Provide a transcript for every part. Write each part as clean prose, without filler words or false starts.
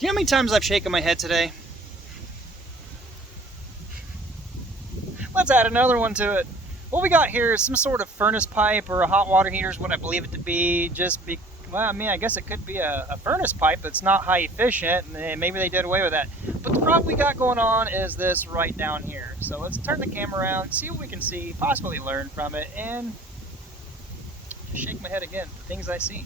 you know how many times I've shaken my head today? Let's add another one to it. What we got here is some sort of furnace pipe or a hot water heater is what I believe it to be. Well, I mean, I guess it could be a furnace pipe that's not high efficient, and maybe they did away with that. But the problem we got going on is this right down here. So let's turn the camera around, see what we can see, possibly learn from it, and just shake my head again for things I see.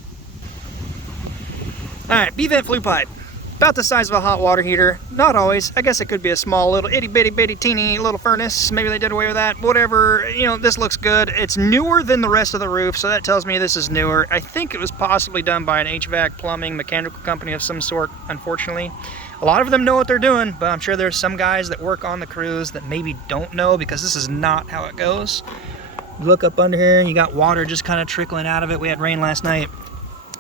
Alright, B-vent flue pipe. About the size of a hot water heater. Not always. I guess it could be a small little itty bitty bitty teeny little furnace. Maybe they did away with that. Whatever. You know, this looks good. It's newer than the rest of the roof, so that tells me this is newer. I think it was possibly done by an HVAC, plumbing, mechanical company of some sort, unfortunately. A lot of them know what they're doing, but I'm sure there's some guys that work on the crews that maybe don't know, because this is not how it goes. Look up under here, and you got water just kind of trickling out of it. We had rain last night.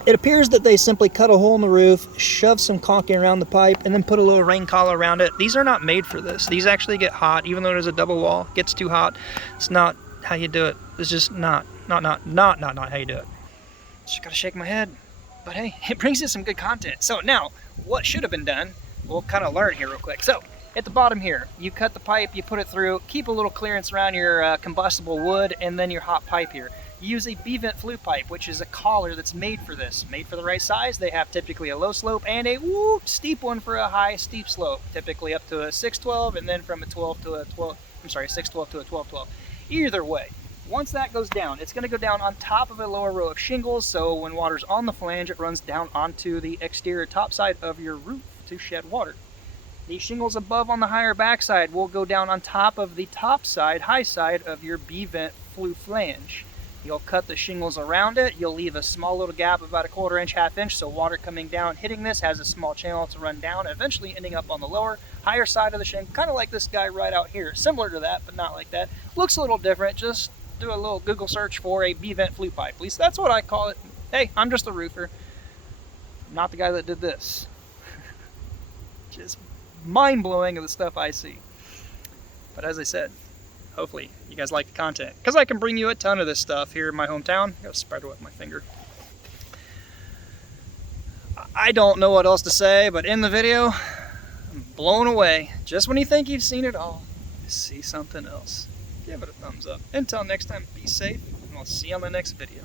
It appears that they simply cut a hole in the roof, shove some caulking around the pipe, and then put a little rain collar around it. These are not made for this. These actually get hot, even though there's a double wall. It gets too hot. It's not how you do it. It's just not how you do it. Just gotta shake my head. But hey, it brings you some good content. So now, what should have been done, we'll kind of learn here real quick. So, at the bottom here, you cut the pipe, you put it through, keep a little clearance around your combustible wood, and then your hot pipe here. Use a B-vent flue pipe, which is a collar that's made for this. Made for the right size. They have typically a low slope and a steep one for a high steep slope. Typically up to a 612, and then from a 12 to a 12, I'm sorry, 612 to a 1212. Either way, once that goes down, it's going to go down on top of a lower row of shingles, so when water's on the flange, it runs down onto the exterior top side of your roof to shed water. The shingles above on the higher backside will go down on top of the top side, high side of your B-vent flue flange. You'll cut the shingles around it. You'll leave a small little gap, about a 1/4 inch, 1/2 inch, so water coming down, hitting this, has a small channel to run down, eventually ending up on the lower, higher side of the shingle, kind of like this guy right out here. Similar to that, but not like that. Looks a little different. Just do a little Google search for a B-vent flue pipe. At least that's what I call it. Hey, I'm just a roofer. I'm not the guy that did this. Just mind-blowing of the stuff I see. But as I said, hopefully you guys like the content, because I can bring you a ton of this stuff here in my hometown. I got a spider web my finger. I don't know what else to say, but in the video, I'm blown away. Just when you think you've seen it all, you see something else. Give it a thumbs up. Until next time, be safe, and I'll see you on the next video.